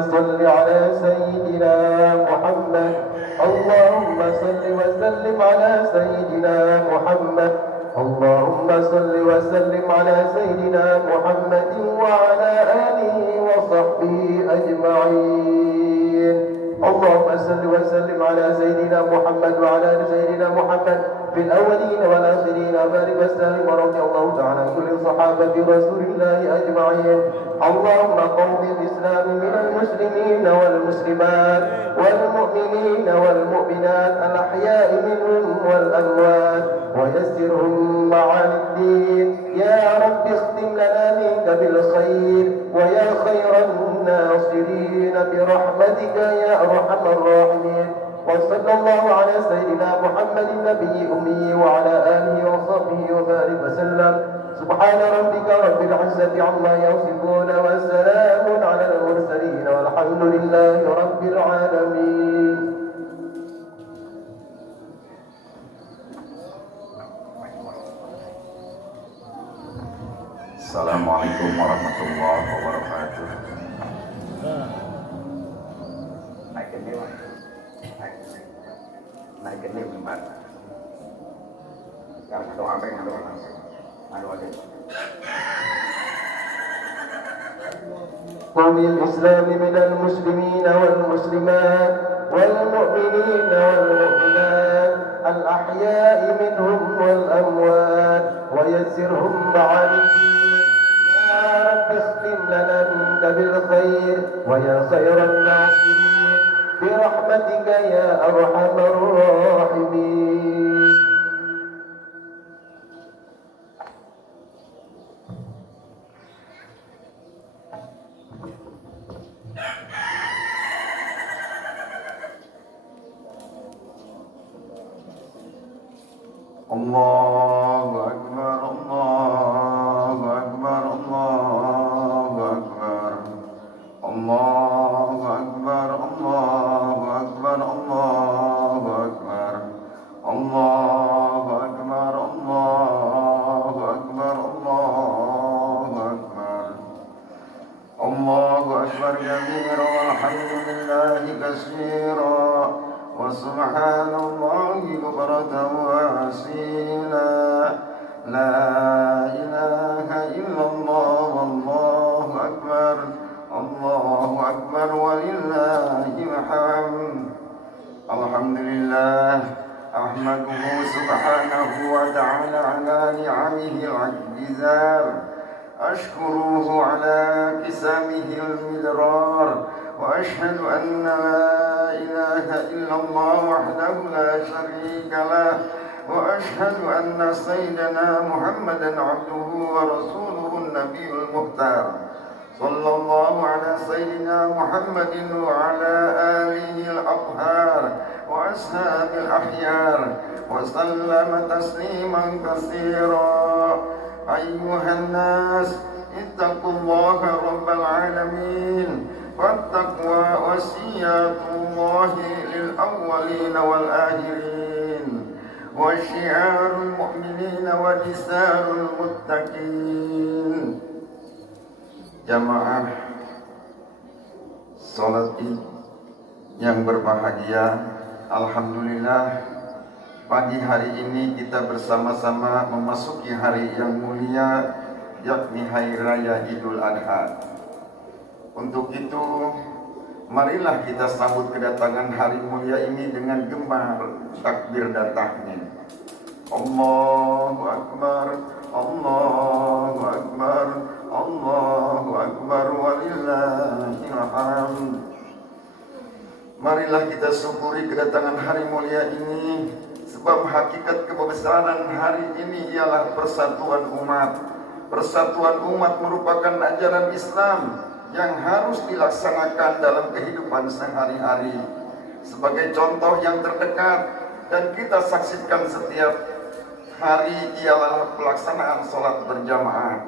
صل على سيدنا محمد. اللهم صل وسلم على سيدنا محمد. اللهم صل وسلم على سيدنا محمد وعلى آله وصحبه أجمعين. اللهم صل وسلم على سيدنا محمد وعلى آل سيدنا محمد في الأولين والآخرين. بارك وسلم ورضي الله تعالى عن كل صحابة رسول الله أجمعين. اللهم قوم الإسلام من المسلمين والمسلمات والمؤمنين والمؤمنات الأحياء منهم والأموات ويسرهم معاني الدين. يا رب اختم لنا منك بالخير ويا خير الناصرين برحمتك يا أرحم الراحمين. وصلى الله على سيدنا محمد النبي أمي وعلى آله وصحبه وبارك وسلم. سبحان ربك رب العزة عما يصفون وسلام على المرسلين والحمد لله رب العالمين. Assalamualaikum warahmatullahi wabarakatuh. Naikin ini gimana? Yang doa apa yang doa langsung? Aduh. قوم الإسلام من المسلمين والمسلمات والمؤمنين والمؤمنات الأحياء منهم والأموات ويسرهم معاني الدين. يا رب اختم لنا منك بالخير ويا خير الناصرين برحمتك يا أرحم الراحمين. Allahu Akbar, Allahu Akbar, Allahu Akbar, Allahu Akbar, Allahu Akbar, Allahu Akbar, Allahu Akbar, Allahu Akbar, Allahu Akbar, Allahu Akbar kabira walhamdulillahi katsira. وسبحان الله بكرة وأصيلا. لا إله إلا الله والله أكبر. الله أكبر ولله الحمد. الحمد لله أحمده سبحانه وتعالى على نعمه الجزار. أشكره على كسامه المدرار. وأشهد أن لا إله إلا الله وحده لا شريك له. وأشهد أن سيدنا محمدا عبده ورسوله النبي المختار. صلى الله على سيدنا محمد وعلى آله الأطهار وأصحاب الأخيار وسلم تسليما كثيرا. أيها الناس اتقوا الله رب العالمين. فالتقوى وصية الله للأولين والآخرين وشعار المؤمنين ولسان المتقين. Jamaah salat Id yang berbahagia, alhamdulillah pagi hari ini kita bersama-sama memasuki hari yang mulia, yakni Hari Raya Idul Adha. Untuk itu, marilah kita sambut kedatangan hari mulia ini dengan gemar takbir datangnya. Allahu Akbar, Allahu Akbar, Allahu Akbar walillahil hamd. Marilah kita syukuri kedatangan hari mulia ini, sebab hakikat kebesaran hari ini ialah persatuan umat. Persatuan umat merupakan ajaran Islam yang harus dilaksanakan dalam kehidupan sehari-hari. Sebagai contoh yang terdekat dan kita saksikan setiap hari ialah pelaksanaan sholat berjamaah.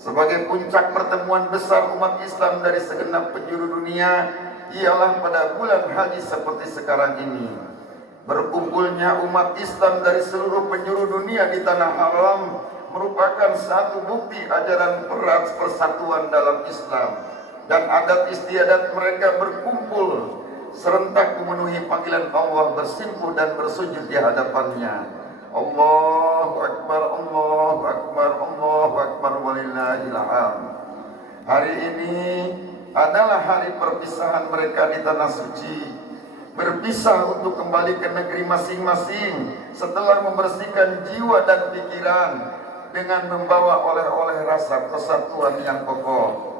Sebagai puncak pertemuan besar umat Islam dari segenap penjuru dunia ialah pada bulan haji seperti sekarang ini. Berkumpulnya umat Islam dari seluruh penjuru dunia di tanah haram merupakan satu bukti ajaran persatuan dalam Islam. dan adat istiadat mereka berkumpul serentak memenuhi panggilan Allah, bersimpuh dan bersujud di hadapannya. Allahu Akbar, Allahu Akbar, Allahu Akbar, walillahil hamd. Hari ini adalah hari perpisahan mereka di tanah suci, berpisah untuk kembali ke negeri masing-masing setelah membersihkan jiwa dan pikiran dengan membawa oleh-oleh rasa persatuan yang kokoh.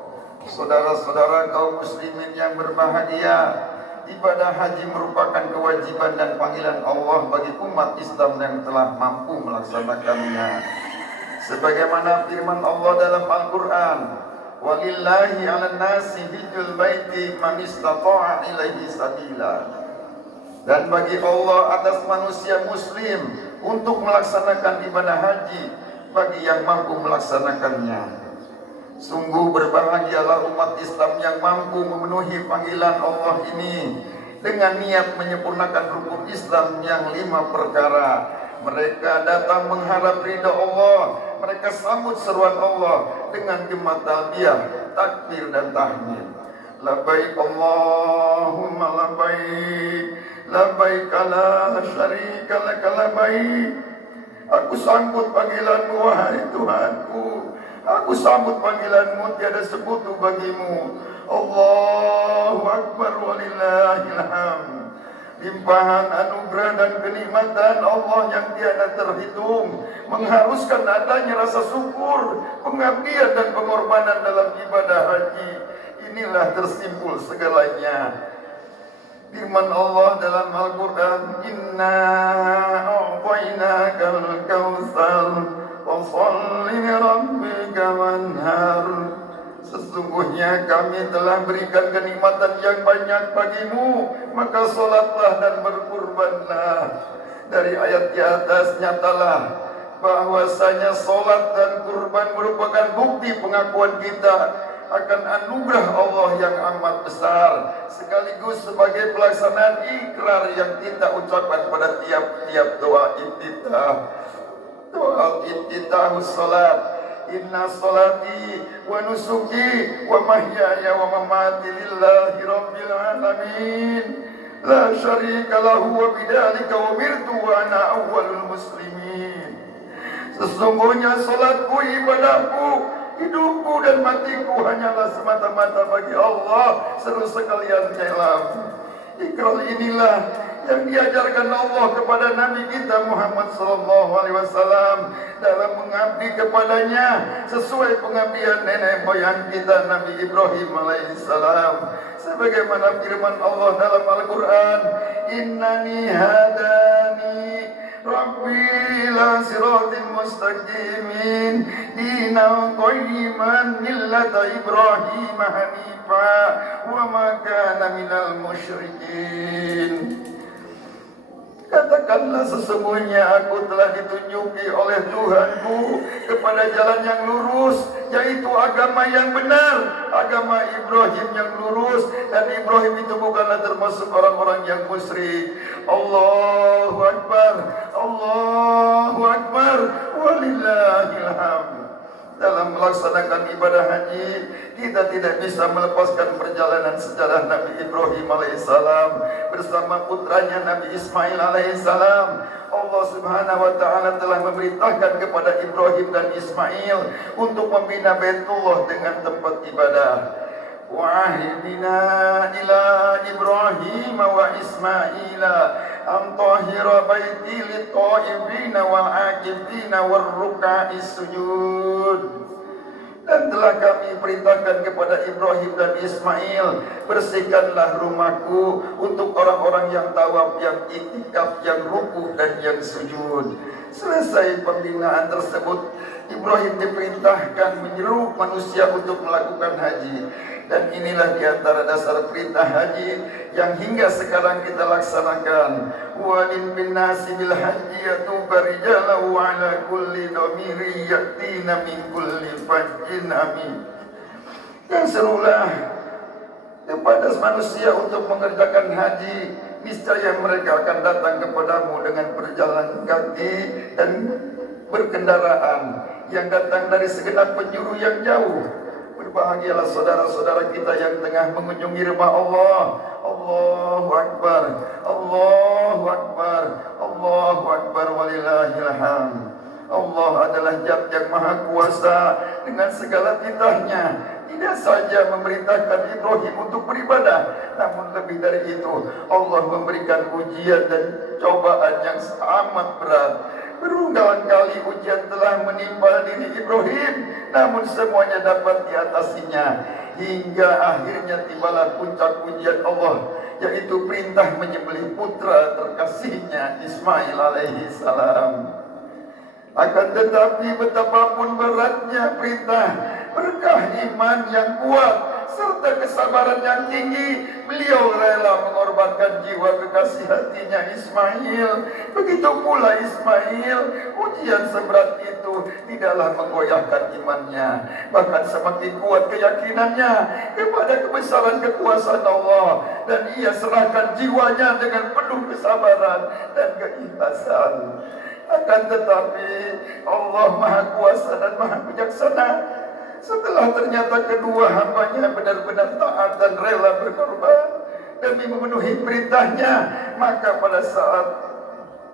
Saudara-saudara kaum muslimin yang berbahagia, ibadah haji merupakan kewajiban dan panggilan Allah bagi umat Islam yang telah mampu melaksanakannya. Sebagaimana firman Allah dalam Al-Quran, "Walillahi 'alan nasi hijjul baiti man istata'a ilaihi sabila." Dan bagi Allah atas manusia muslim untuk melaksanakan ibadah haji bagi yang mampu melaksanakannya. Sungguh berbahagialah umat Islam yang mampu memenuhi panggilan Allah ini dengan niat menyempurnakan rukun Islam yang 5 perkara. Mereka datang mengharap ridha Allah, mereka sambut seruan Allah dengan gema talbiyah, takbir dan tahmid. Labbaik Allahumma labbaik, labbaik la syarika lak labbaik. Aku sambut panggilanmu wahai Tuhanku. Aku sambut panggilanmu, tiada sekutu bagimu. Allahu Akbar, walillahil hamd. Limpahan anugerah dan kenikmatan Allah yang tiada terhitung mengharuskan adanya rasa syukur, pengabdian dan pengorbanan dalam ibadah haji. Inilah tersimpul segalanya. Firman Allah dalam Al-Quran, "Inna a'tainakal kautsar fasholli lirabbika wanhar." Sesungguhnya kami telah berikan kenikmatan yang banyak bagimu, maka solatlah dan berkurbanlah. Dari ayat di atas nyatalah bahwasanya solat dan kurban merupakan bukti pengakuan kita akan anugerah Allah yang amat besar, sekaligus sebagai pelaksanaan ikrar yang kita ucapkan pada tiap-tiap doa iftitah. Doa iftitahus salat. Inna salati wa nusuki wa mahyaya wa mamati lillahi rabbil alamin. La syarika lahu wa bidzalika umirtu wa ana awwalul muslimin. Sesungguhnya salatku, ibadahku, hidupku dan matiku hanyalah semata-mata bagi Allah, seru sekalian nyelam. Ikrar inilah yang diajarkan Allah kepada Nabi kita Muhammad SAW dalam mengabdi kepadanya sesuai pengabdian nenek moyang kita Nabi Ibrahim alaihissalam. Sebagaimana firman Allah dalam Al-Quran, "Innani hadani Rabbi ila siratin mustaqimin dinan qayyiman millata Ibrahim hanifa wa ma kana minal musyrikin." Katakanlah, sesungguhnya aku telah ditunjuki oleh Tuhanku kepada jalan yang lurus, yaitu agama yang benar, agama Ibrahim yang lurus, dan Ibrahim itu bukanlah termasuk orang-orang yang musyrik. Allahu Akbar, Allahu Akbar, walillahil hamd. Dalam melaksanakan ibadah haji, kita tidak bisa melepaskan perjalanan sejarah Nabi Ibrahim alaihissalam bersama putranya Nabi Ismail alaihissalam. Allah subhanahu wa ta'ala telah memerintahkan kepada Ibrahim dan Ismail untuk membina Baitullah dengan tempat ibadah. Wa'ahidina ila Ibrahim wa Ismaila an tahira baiti lit-ta'ifina wal-'akifina war-ruk'a'is sujud. Dan telah kami perintahkan kepada Ibrahim dan Ismail, bersihkanlah rumahku untuk orang-orang yang tawaf, yang iktikaf, yang ruku dan yang sujud. Selesai pembinaan tersebut, Ibrahim diperintahkan menyeru manusia untuk melakukan haji. Dan inilah di antara dasar perintah haji yang hingga sekarang kita laksanakan. Walin bin nasi bil haji yatuba rijalahu ala kulli dhamiri yatina min kulli fajjin amin. Dan serulah kepada manusia untuk mengerjakan haji, niscaya mereka akan datang kepadamu dengan berjalan kaki dan berkendaraan yang datang dari segenap penjuru yang jauh. Berbahagialah saudara-saudara kita yang tengah mengunjungi rumah Allah. Allahu Akbar, Allahu Akbar, Allahu Akbar, walillahil hamd. Allah adalah Zat yang Maha Kuasa dengan segala titahnya. Tidak saja memerintahkan Ibrahim untuk beribadah, namun lebih dari itu Allah memberikan ujian dan cobaan yang amat berat. Berulang kali ujian telah menimpa diri Ibrahim, namun semuanya dapat diatasinya. Hingga akhirnya tibalah puncak ujian Allah, yaitu perintah menyembelih putra terkasihnya Ismail alaihi salam. Akan tetapi betapapun beratnya perintah, berkah iman yang kuat serta kesabaran yang tinggi, beliau rela mengorbankan jiwa kekasih hatinya Ismail. Begitu pula Ismail, ujian seberat itu tidaklah menggoyahkan imannya, bahkan semakin kuat keyakinannya kepada kebesaran kekuasaan Allah, dan ia serahkan jiwanya dengan penuh kesabaran dan keikhlasan. Akan tetapi Allah Maha Kuasa dan Maha Bijaksana. Setelah ternyata kedua hambanya benar-benar taat dan rela berkorban demi memenuhi perintahnya, maka pada saat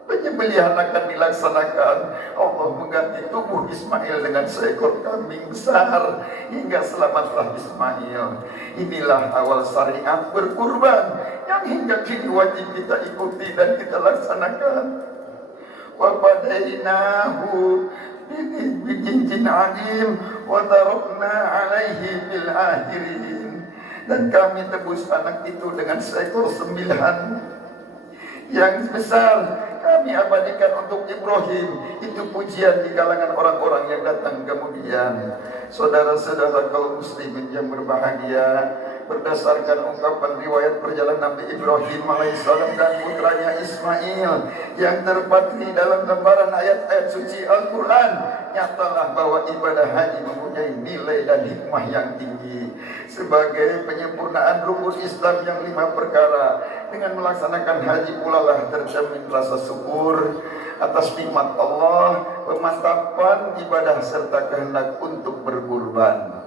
penyembelihan akan dilaksanakan, Allah mengganti tubuh Ismail dengan seekor kambing besar hingga selamatlah Ismail. Inilah awal syariat berkurban yang hingga kini wajib kita ikuti dan kita laksanakan. Wa fadainahu bijinjin adim wa tarakna alaihi bil akhirin. Dan kami tebus anak itu dengan seekor sembilan yang besar, kami abadikan untuk Ibrahim. Itu pujian di kalangan orang-orang yang datang kemudian. Saudara-saudara kaum muslimin yang berbahagia, berdasarkan ungkapan riwayat perjalanan Nabi Ibrahim alaihissalam dan putranya Ismail yang terpatri dalam lembaran ayat-ayat suci Al-Quran, nyatalah bahwa ibadah haji mempunyai nilai dan hikmah yang tinggi sebagai penyempurnaan rukun Islam yang 5 perkara. Dengan melaksanakan haji pula lah terjamin rasa syukur atas nikmat Allah, pemantapan ibadah serta kehendak untuk berkurban.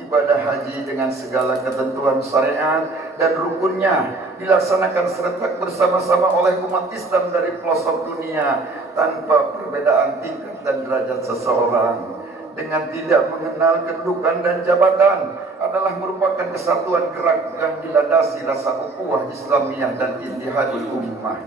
Ibadah haji dengan segala ketentuan syariat dan rukunnya dilaksanakan serentak bersama-sama oleh umat Islam dari pelosok dunia tanpa perbedaan tingkat dan derajat seseorang, dengan tidak mengenal kedudukan dan jabatan, adalah merupakan kesatuan gerak yang dilandasi rasa ukhuwah Islamiyah dan ittihadul ummah.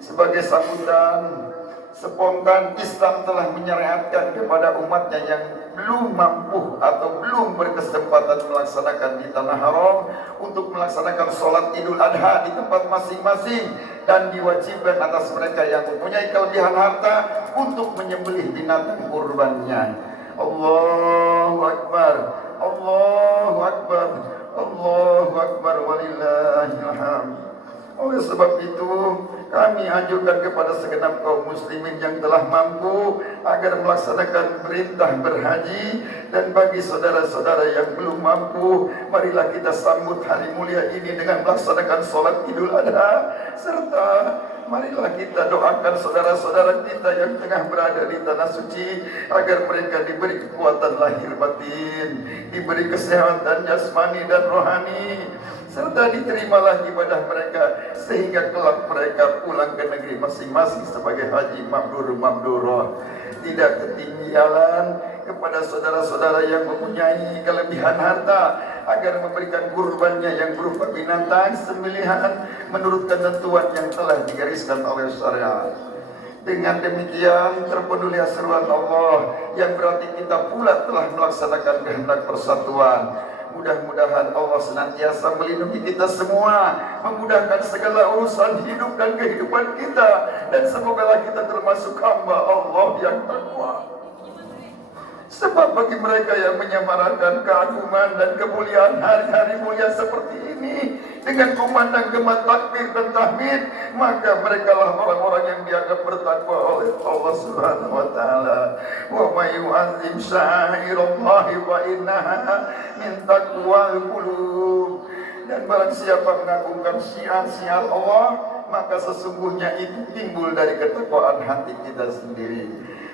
Sebagai sambutan spontan, Islam telah menyariatkan kepada umatnya yang belum mampu atau belum berkesempatan melaksanakan di tanah haram untuk melaksanakan sholat Idul Adha di tempat masing-masing, dan diwajibkan atas mereka yang mempunyai kelebihan harta untuk menyembelih binatang kurbannya. Allahu Akbar, Allahu Akbar, Allahu Akbar, walillahil hamd. Oleh sebab itu, kami anjurkan kepada segenap kaum muslimin yang telah mampu agar melaksanakan perintah berhaji, dan bagi saudara-saudara yang belum mampu, marilah kita sambut hari mulia ini dengan melaksanakan sholat Idul Adha, serta marilah kita doakan saudara-saudara kita yang tengah berada di tanah suci agar mereka diberi kekuatan lahir batin, diberi kesehatan jasmani dan rohani, serta diterimalah ibadah mereka sehingga kelak mereka pulang ke negeri masing-masing sebagai haji mabrur. Tidak ketinggalan kepada saudara-saudara yang mempunyai kelebihan harta agar memberikan kurbannya yang berupa binatang sembelihan menurut ketentuan yang telah digariskan oleh syariat. Dengan demikian terpenuhi seruan Allah yang berarti kita pula telah melaksanakan kehendak persatuan. Mudah-mudahan Allah senantiasa melindungi kita semua, memudahkan segala urusan hidup dan kehidupan kita, dan semoga kita termasuk hamba Allah yang takwa. Sebab bagi mereka yang menyamarakan keagungan dan kemuliaan hari-hari mulia seperti ini dengan kumandang gema takbir dan tahmid, maka mereka lah orang-orang yang dianggap bertakwa oleh Allah Subhanahu wa taala. Wa may yu'azzim sya'airallahi fa innaha min taqwal qulub. Dan barang siapa mengagungkan syiar-syiar Allah, maka sesungguhnya itu timbul dari ketakwaan hati kita sendiri.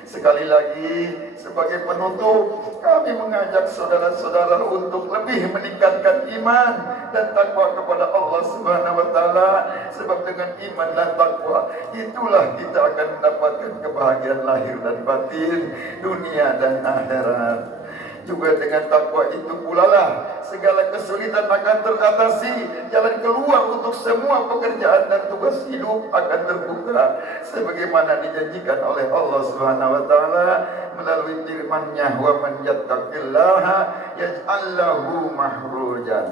Sekali lagi, sebagai penutup, kami mengajak saudara-saudara untuk lebih meningkatkan iman dan takwa kepada Allah Subhanahu wa taala, sebab dengan iman dan takwa itulah kita akan mendapatkan kebahagiaan lahir dan batin, dunia dan akhirat. Juga dengan takwa itu pula lah segala kesulitan akan teratasi, jalan keluar untuk semua pekerjaan dan tugas hidup akan terbuka sebagaimana dijanjikan oleh Allah Subhanahu wa taala melalui firman-Nya, wa man yattaqillaha yaj'al lahu mahrujan.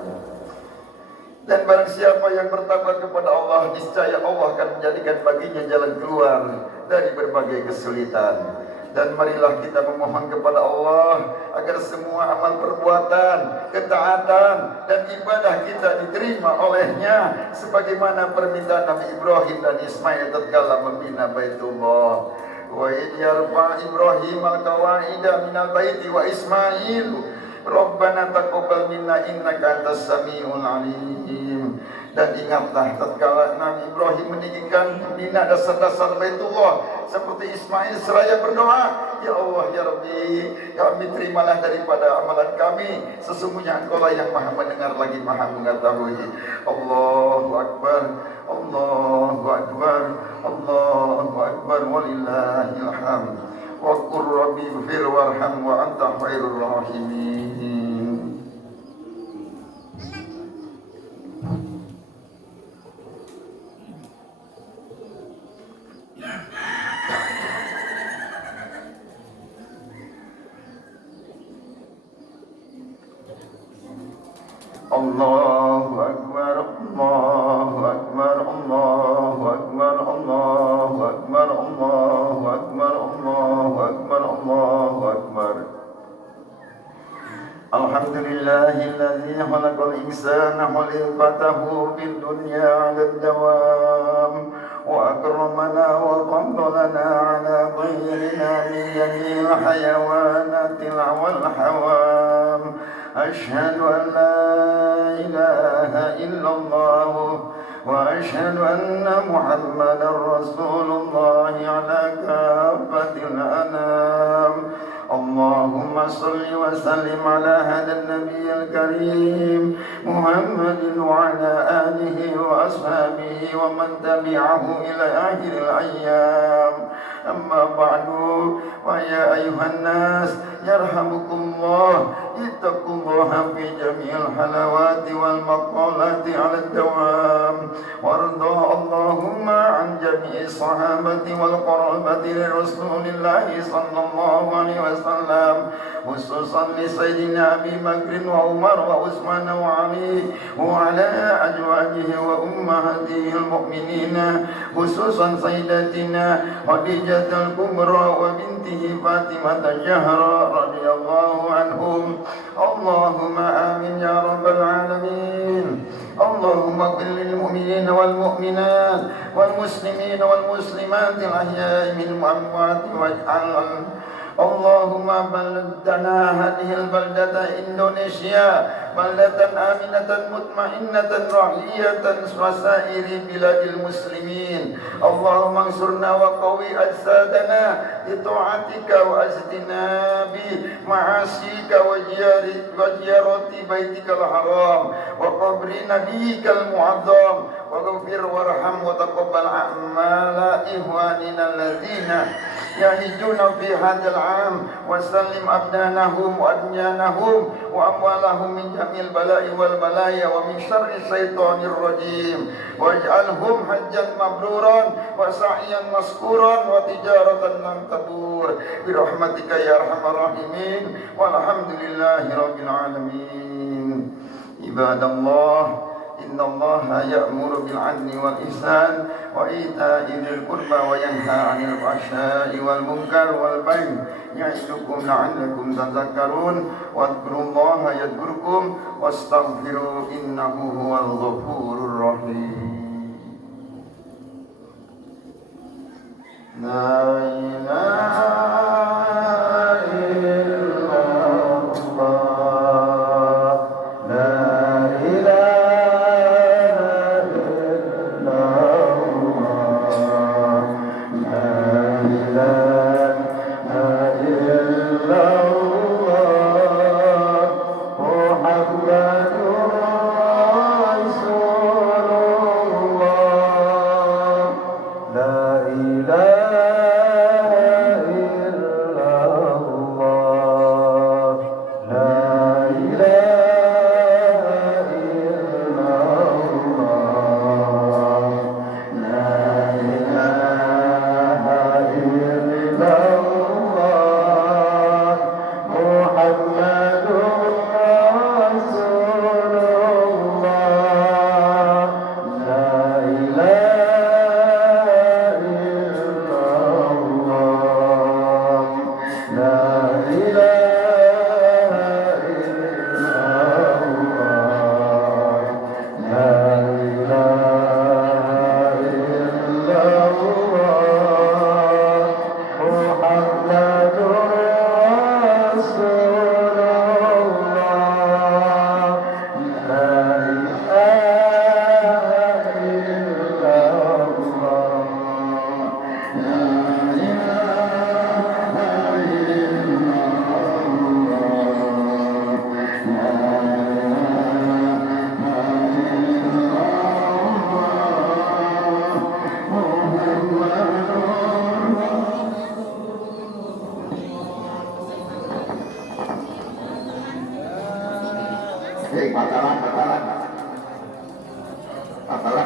Dan barang siapa yang bertakwa kepada Allah, niscaya Allah akan menjadikan baginya jalan keluar dari berbagai kesulitan. Dan marilah kita memohon kepada Allah agar semua amal perbuatan, ketaatan dan ibadah kita diterima olehnya sebagaimana permintaan Nabi Ibrahim dan Ismail tatkala membina Baitullah. Wa idh yarfa Ibrahim al-qawaida minal baiti wa Ismail Rabbana taqabbal minna innaka antas samiul alim. Dan ingatlah tatkala Nabi Ibrahim meninggikan membina dasar-dasar Baitullah seperti Ismail seraya berdoa, ya Allah ya Rabbi, kami terimalah daripada amalan kami, sesungguhnya Engkau lah yang Maha mendengar lagi Maha mengetahui. Allahu Akbar, Allahu Akbar, Allahu Akbar, walillahil hamd. Wa qur rabbi ighfir warham wa anta khairur rahimin. Allahu Akbar, Allahu Akbar, Allahu Akbar, Allahu Akbar, Allahu Akbar, Allahu Akbar, Allahu Akbar. Alhamdulillahilladzi khalaqal insana khalaqatahu fid dunya 'ala dawam wa akramana wa qaddalana 'ala ghayrina min jamil hayawanatil wal hawam. أشهد أن لا إله إلا الله وأشهد أن محمدا رسول الله على كافة الأنام. اللهم صل وسلم على هذا النبي الكريم محمد وعلى آله وأصحابه ومن تبعه إلى آخر الأيام. أما بعد ويا أيها الناس يرحمكم الله اتقوا الله في جميع الحلوات والمقالات على الدوام وارضى اللهم عن جميع الصحابة والقرابة لرسول الله صلى الله عليه وسلم خصوصا لسيدنا أبي بكر وعمر وعثمان وعلي وعلى أزواجه وأمهاته المؤمنين خصوصا سيدتنا خديجة الكبرى وبنته فاطمة الزهراء رضي الله عنهم. اللهم آمين يا رب العالمين. اللهم اغفر للمؤمنين والمؤمنات والمسلمين والمسلمات الأحياء منهم والأموات واجعل اللهم بلغنا هذه البلدة إندونيسيا بلدة آمنة مطمئنة رخية وسائر بلاد المسلمين. اللهم انصرنا وقوي أجسادنا لطاعتك واجتناب معاصيك وزيارة بيتك الحرام وقبر نبيك المعظم واغفر وارحم وتقبل أعمال إخواننا الذين يهجون في هذا العام وسلم أبدانهم وأديانهم وأموالهم من جميع البلاء والبلايا ومن شر الشيطان الرجيم واجعلهم حجا مبرورا وسعيا مشكورا وتجارة لن تبور برحمتك يا أرحم الراحمين والحمد لله رب العالمين. عباد الله إن الله يأمر بالعدل والإحسان وإيتاء ذي القربى وينهى عن الفحشاء والمنكر والبغي يعظكم لعلكم تذكرون واذكروا الله يذكركم واستغفروا إنه هو الغفور الرحيم. لا إله إلا الله لا إله إلا الله لا إله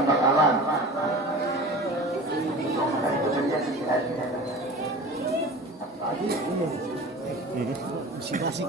Batalan. Masih